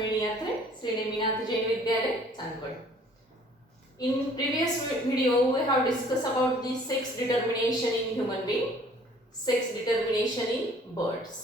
Rohini Atre, Sri Neminath Jain Vidyalaya, Chandpad. In previous video, we have discussed about the sex determination in human being, sex determination in birds.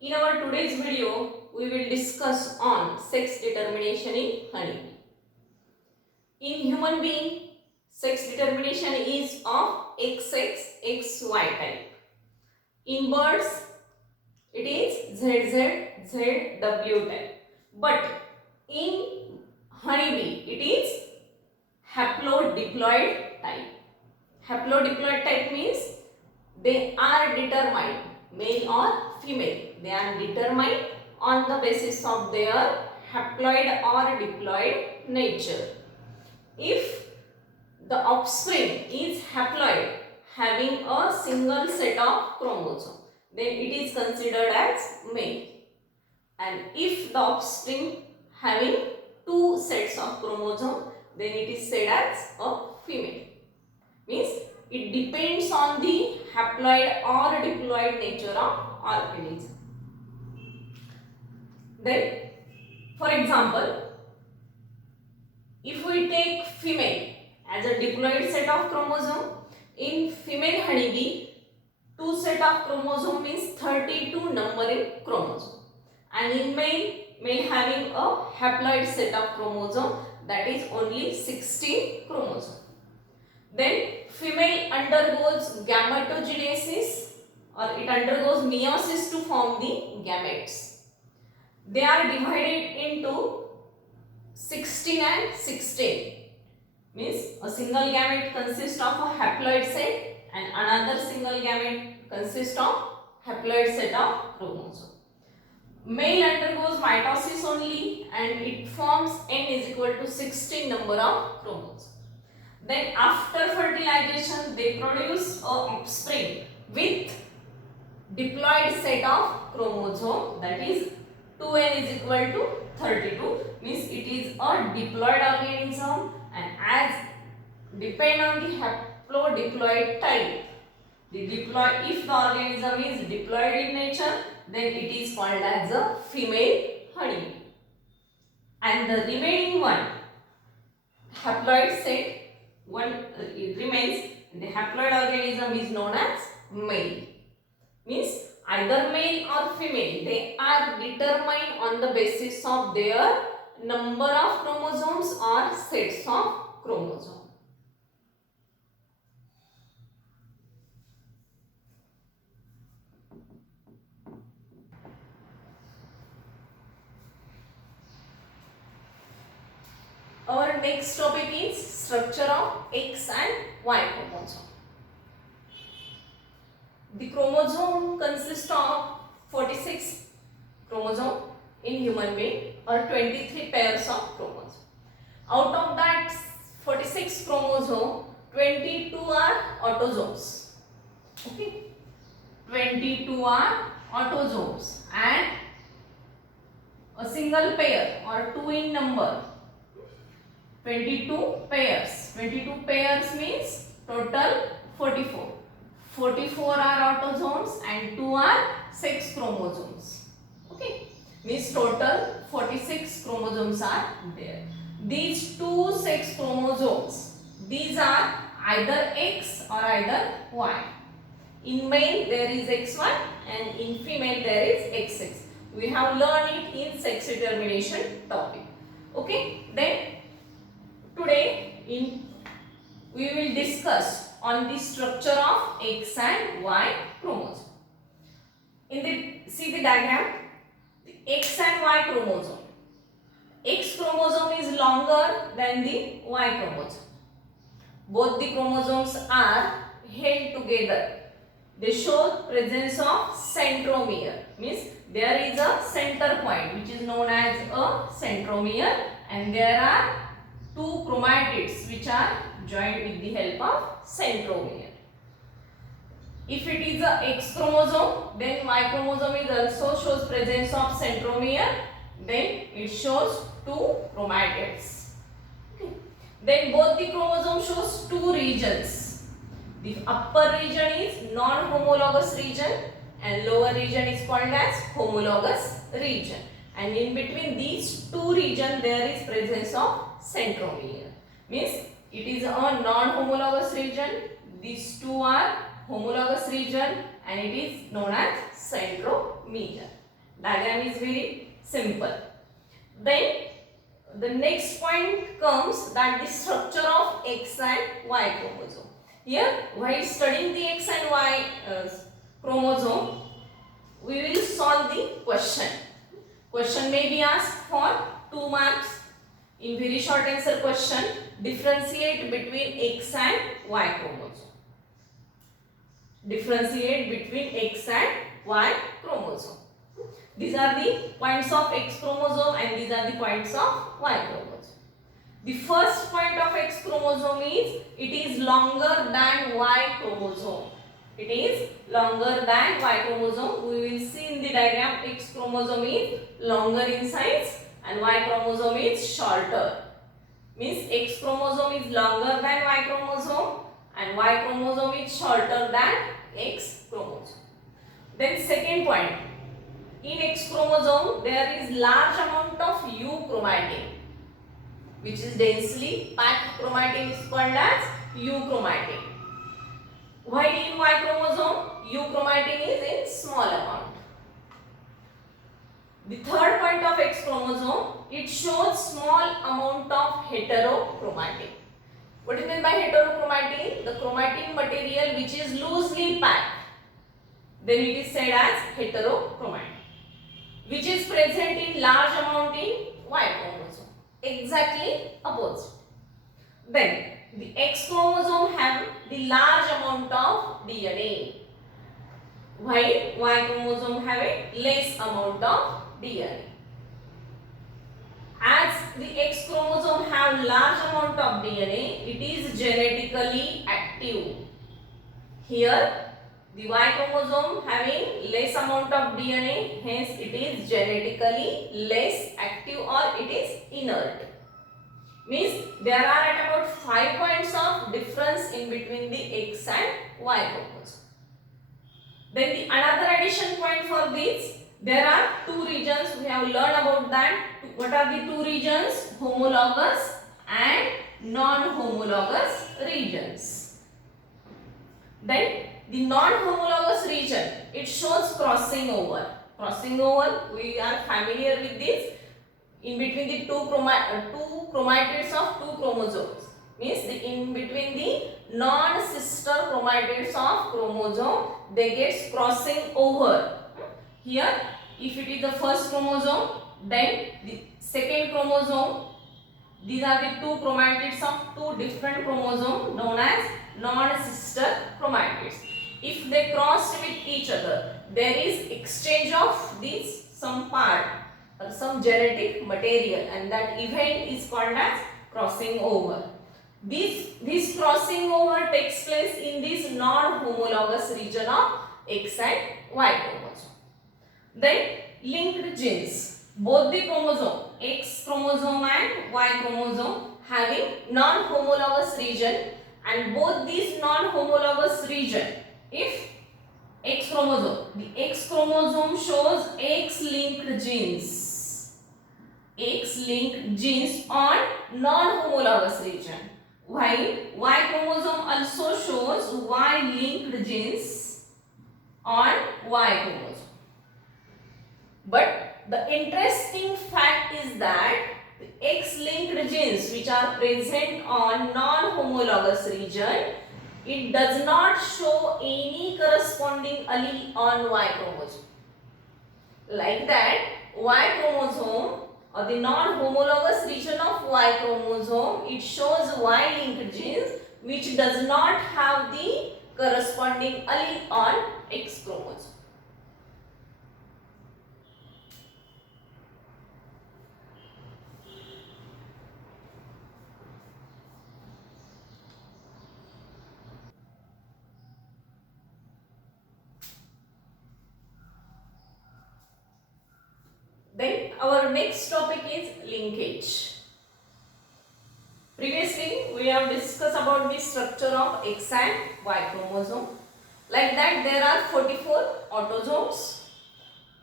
In our today's video, we will discuss on sex determination in honeybee. In human being, sex determination is of XX, XY type. In birds, it is ZZ, ZW type. But in honeybee, it is haplodiploid type. Haplodiploid type means they are determined, male or female. They are determined on the basis of their haploid or diploid nature. If the offspring is haploid, having a single set of chromosomes, then it is considered as male. And if the offspring having two sets of chromosomes, then it is said as a female. Means it depends on the haploid or diploid nature of organism. Then, for example, if we take female as a diploid set of chromosome, in female honeybee, two set of chromosome means 32 number in chromosome, and in male having a haploid set of chromosome, that is only 16 chromosome. Then female undergoes gametogenesis, or it undergoes meiosis to form the gametes. They are divided into 16 and 16. Means a single gamete consists of a haploid set and another single gamete consists of haploid set of chromosome. Male undergoes mitosis only and it forms n is equal to 16 number of chromosomes. Then after fertilization they produce a offspring with diploid set of chromosome, that is 2n is equal to 32, means it is a diploid organism, and as depend on the haplodiploid type, if the organism is diploid in nature, then it is called as a female honeybee. And the remaining one, haploid set, it remains, the haploid organism is known as male. Means either male or female, they are determined on the basis of their number of chromosomes or sets of chromosomes. Our next topic is structure of X and Y chromosome. The chromosome consists of 46 chromosomes in human being, or 23 pairs of chromosomes. Out of that 46 chromosomes, 22 are autosomes. Okay, 22 are autosomes, and a single pair or two in number. 22 pairs. 22 pairs means total 44. 44 are autosomes and 2 are sex chromosomes. Okay, means total 46 chromosomes are there. These two sex chromosomes, these are either X or either Y. In male there is XY and in female there is XX. We have learned it in sex determination topic. Okay, then today we will discuss on the structure of X and Y chromosome. See the diagram, the X and Y chromosome. X chromosome is longer than the Y chromosome. Both the chromosomes are held together. They show presence of centromere. Means there is a center point which is known as a centromere, and there are two chromatids which are joined with the help of centromere. If it is a X chromosome, then Y chromosome is also shows presence of centromere. Then it shows two chromatids. Okay. Then both the chromosome shows two regions. The upper region is non-homologous region and lower region is called as homologous region. and in between these two regions there is presence of centromere. Means it is a non-homologous region. These two are homologous region and it is known as centromere. Diagram is very simple. Then the next point comes that the structure of X and Y chromosome. Here, while studying the X and Y chromosome, we will solve the question. Question may be asked for 2 marks. In very short answer question, differentiate between X and Y chromosome. Differentiate between X and Y chromosome. These are the points of X chromosome and these are the points of Y chromosome. The first point of X chromosome is it is longer than Y chromosome. It is longer than Y chromosome. We will see in the diagram X chromosome is longer in size and Y chromosome is shorter. Means X chromosome is longer than Y chromosome and Y chromosome is shorter than X chromosome. Then second point. In X chromosome, there is large amount of U chromatin, which is densely packed chromatin is called as U chromatin. While in Y chromosome, U chromatin is in small amount. The third point of X chromosome, it shows small amount of heterochromatin. What is meant by heterochromatin? The chromatin material which is loosely packed. Then it is said as heterochromatin, which is present in large amount in Y chromosome. Exactly opposite. Then the X chromosome have the large amount of DNA, while Y chromosome have a less amount of DNA. As the X chromosome have large amount of DNA, it is genetically active. Here the Y chromosome having less amount of DNA, hence it is genetically less active or it is inert. Means there are at about 5 points of difference in between the X and Y chromosome. Then the another addition point for this, there are 2 regions. We have learned about that. What are the 2 regions? Homologous and non-homologous regions. Then the non-homologous region, it shows crossing over. Crossing over, we are familiar with this. In between the two chromatids of 2 chromosomes. Means in between the non-sister chromatids of chromosome, they get crossing over. Here, if it is the first chromosome, then the second chromosome, these are the 2 chromatids of 2 different chromosomes known as non-sister chromatids. If they cross with each other, there is exchange of this some part or some genetic material, and that event is called as crossing over. This crossing over takes place in this non-homologous region of X and Y chromosome. Then linked genes. Both the chromosome, X chromosome and Y chromosome, having non-homologous region, and both these non-homologous region, if X chromosome, the X chromosome shows X-linked genes. X-linked genes on non-homologous region, while Y chromosome also shows Y-linked genes on Y chromosome. But the interesting fact is that the X-linked genes which are present on non-homologous region, it does not show any corresponding allele on Y chromosome. Like that, Y chromosome or the non-homologous region of Y chromosome, it shows Y-linked genes which does not have the corresponding allele on X chromosome. Then our next topic is linkage. Previously we have discussed about the structure of X and Y chromosome. Like that there are 44 autosomes.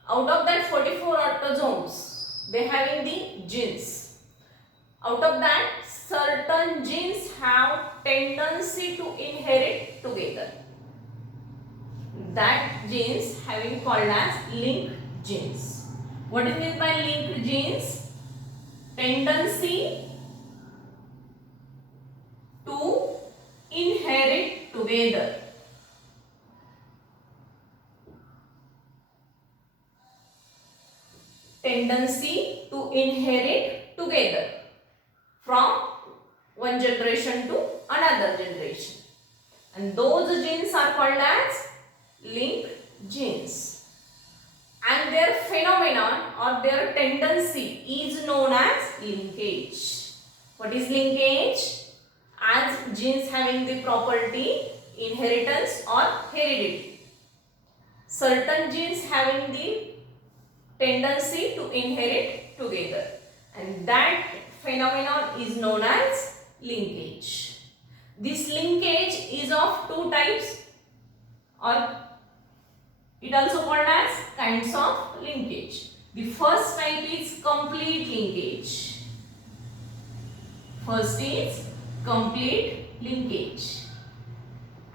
Out of that 44 autosomes, they having the genes. Out of that, certain genes have tendency to inherit together. That genes having called as linked genes. What is meant by linked genes? Tendency to inherit together. Tendency to inherit together from one generation to another generation, and those genes are called as linked genes, and their phenomenon or their tendency is known as linkage. What is linkage? As genes having the property inheritance or heredity. Certain genes having the tendency to inherit together, and that phenomenon is known as linkage. This linkage is of two types, or it also called as kinds of linkage. The first type is complete linkage. First is complete linkage,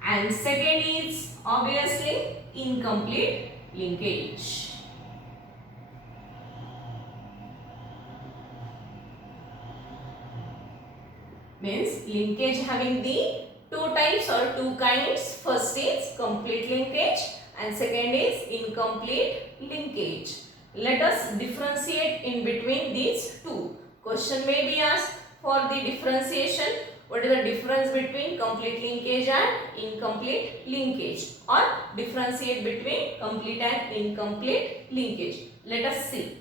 and second is obviously incomplete linkage. Means linkage having the two types or two kinds. First is complete linkage and second is incomplete linkage. Let us differentiate in between these two. Question may be asked for the differentiation. What is the difference between complete linkage and incomplete linkage, or differentiate between complete and incomplete linkage? Let us see.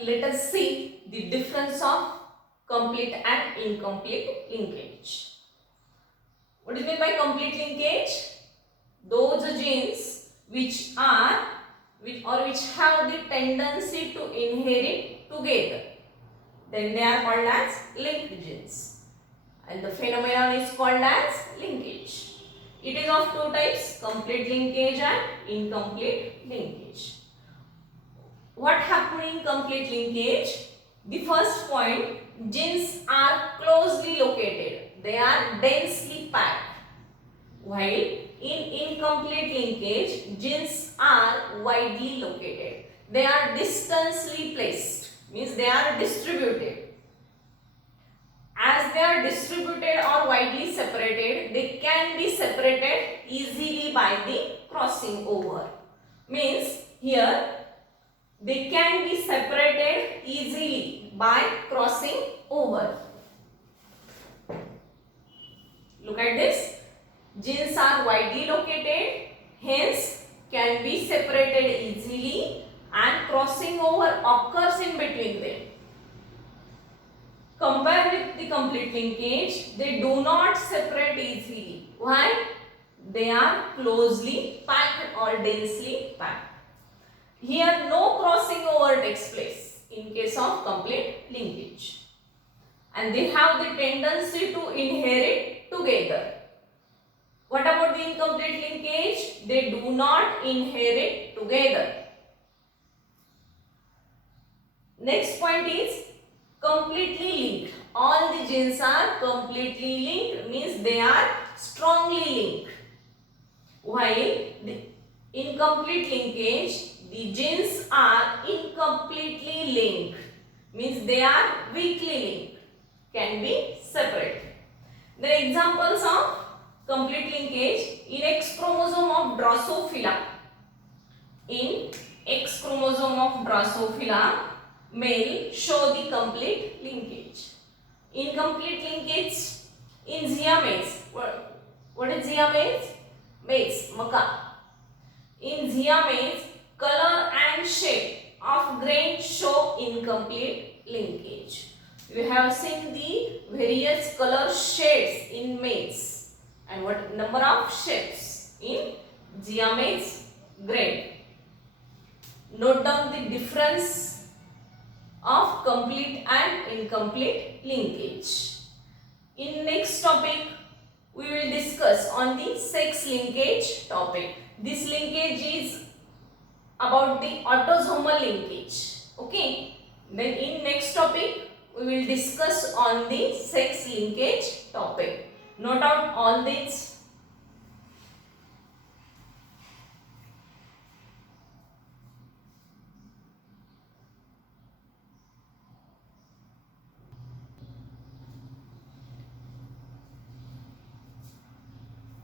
Let us see the difference of complete and incomplete linkage. What is meant by complete linkage? Those genes which have the tendency to inherit together, then they are called as linked genes, and the phenomenon is called as linkage. It is of two types, complete linkage and incomplete linkage. What happens in complete linkage? The first point, genes are closely located. They are densely packed. While in incomplete linkage, genes are widely located. They are distantly placed. Means they are distributed. As they are distributed or widely separated, they can be separated easily by the crossing over. Means here they can be separated easily by crossing over. Look at this. Genes are widely located, hence can be separated easily, and crossing over occurs in between them. Compare with the complete linkage, they do not separate easily. Why? They are closely packed or densely packed. Here no crossing over takes place in case of complete linkage, and they have the tendency to inherit together. What about the incomplete linkage? They do not inherit together. Next point is completely linked. All the genes are completely linked, means they are strongly linked. While the incomplete linkage, the genes are incompletely linked, means they are weakly linked, can be separated. The examples of complete linkage in X chromosome of Drosophila. In X chromosome of Drosophila, male show the complete linkage. Incomplete linkage in Zea mays. What is Zea mays? Maize, maca. In Zea mays, color and shape of grain show incomplete linkage. You have seen the various color shades in maize and what number of shapes in Zea mays grain. Note down the difference of complete and incomplete linkage. In next topic, we will discuss on the sex linkage topic. This linkage is about the autosomal linkage. Okay. Then in next topic, we will discuss on the sex linkage topic. Note out all these.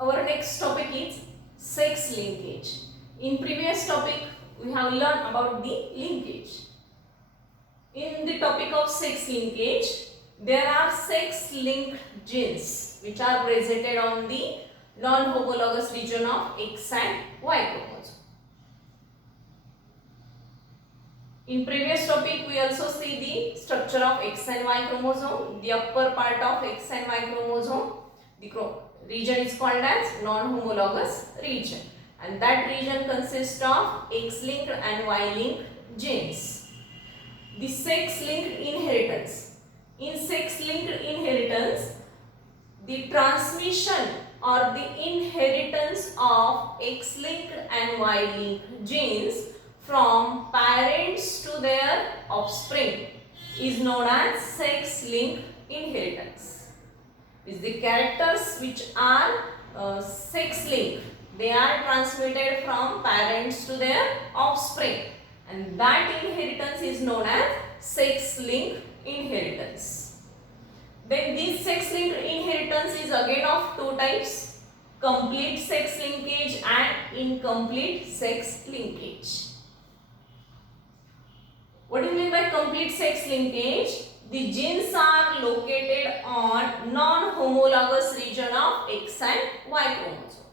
Our next topic is sex linkage. In previous topic, we have learned about the linkage. In the topic of sex linkage, there are sex-linked genes which are presented on the non-homologous region of X and Y chromosome. In previous topic, we also see the structure of X and Y chromosome. The upper part of X and Y chromosome, the region is called as non-homologous region, and that region consists of X-linked and Y-linked genes. The sex-linked inheritance. In sex-linked inheritance, the transmission or the inheritance of X-linked and Y-linked genes from parents to their offspring is known as sex-linked inheritance. Is the characters which are sex-linked, they are transmitted from parents to their offspring, and that inheritance is known as sex-linked inheritance. Then this sex-linked inheritance is again of two types: complete sex linkage and incomplete sex linkage. What do you mean by complete sex linkage? The genes are located on non-homologous region of X and Y chromosome.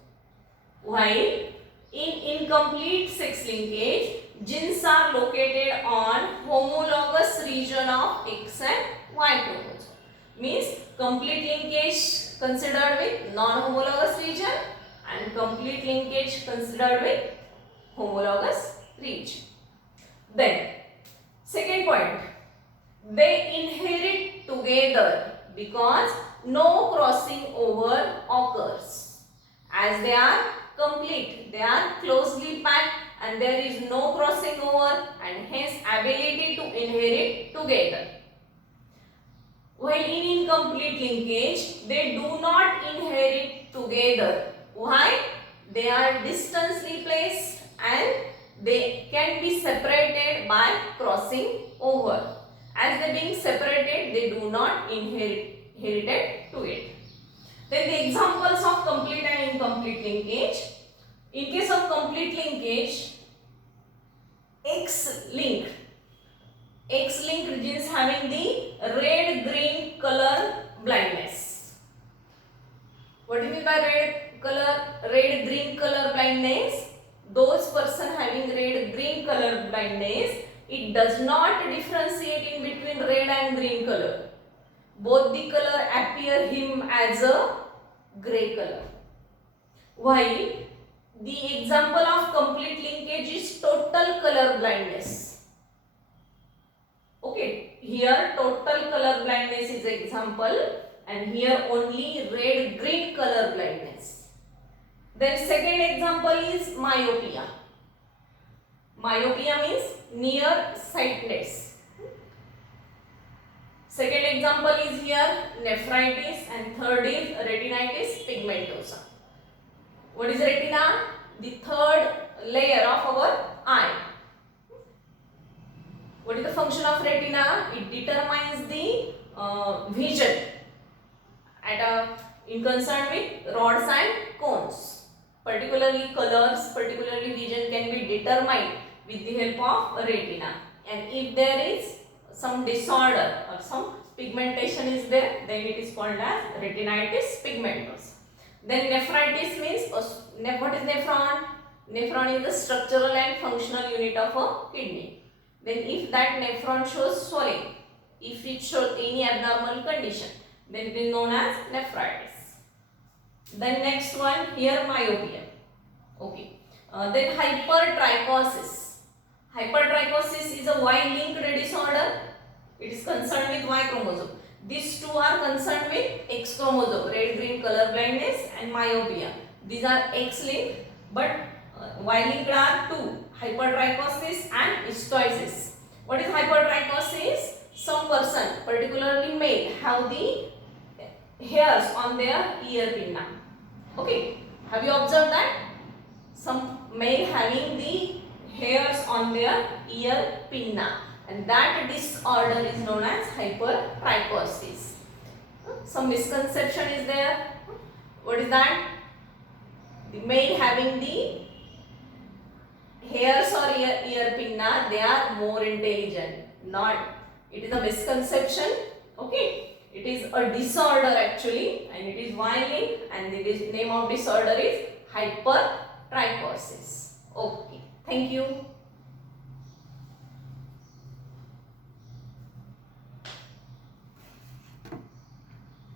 While in incomplete sex linkage, genes are located on homologous region of X and Y chromosome. Means complete linkage considered with non-homologous region and complete linkage considered with homologous region. Then, second point, they inherit together because no crossing over occurs. As they are complete, they are closely packed and there is no crossing over, and hence ability to inherit together. While in incomplete linkage, they do not inherit together. Why? They are distantly placed and they can be separated by crossing over. As they being separated, they do not inherited together. Then the examples of complete and incomplete linkage. In case of complete linkage, X-linked genes having the red-green color blindness. What do you mean by red-green color blindness? Those person having red-green color blindness, it does not differentiate in between red and green color. Both the color appear him as a grey color. While the example of complete linkage is total color blindness. Okay, here total color blindness is example and here only red-green color blindness. Then second example is myopia. Myopia means nearsightedness. Second example is here nephritis and third is retinitis pigmentosa. What is retina? The third layer of our eye. What is the function of retina? It determines the vision in concern with rods and cones. Particularly colors, particularly vision can be determined with the help of retina. And if there is some disorder or some pigmentation is there, then it is called as retinitis pigmentosa. Then nephritis means, what is nephron? Nephron is the structural and functional unit of a kidney. Then if that nephron shows swelling, if it shows any abnormal condition, then it is known as nephritis. Then next one here myopia. Okay. Then hypertrichosis. Hypertrichosis is a Y-linked disorder It is concerned with Y chromosome. These two are concerned with X chromosome, red green color blindness and myopia. These are X linked, but Y linked are two, hypertrichosis and ichthysis. What is hypertrichosis? Some person, particularly male, have the hairs on their ear pinna. Okay, have you observed that? Some male having the hairs on their ear pinna, and that disorder is known as hypertrichosis. Some misconception is there. What is that? The male having the hairs or ear pinna, they are more intelligent. Not, it is a misconception. Okay, it is a disorder actually, and it is violent, and the name of disorder is hypertrichosis. Okay, thank you.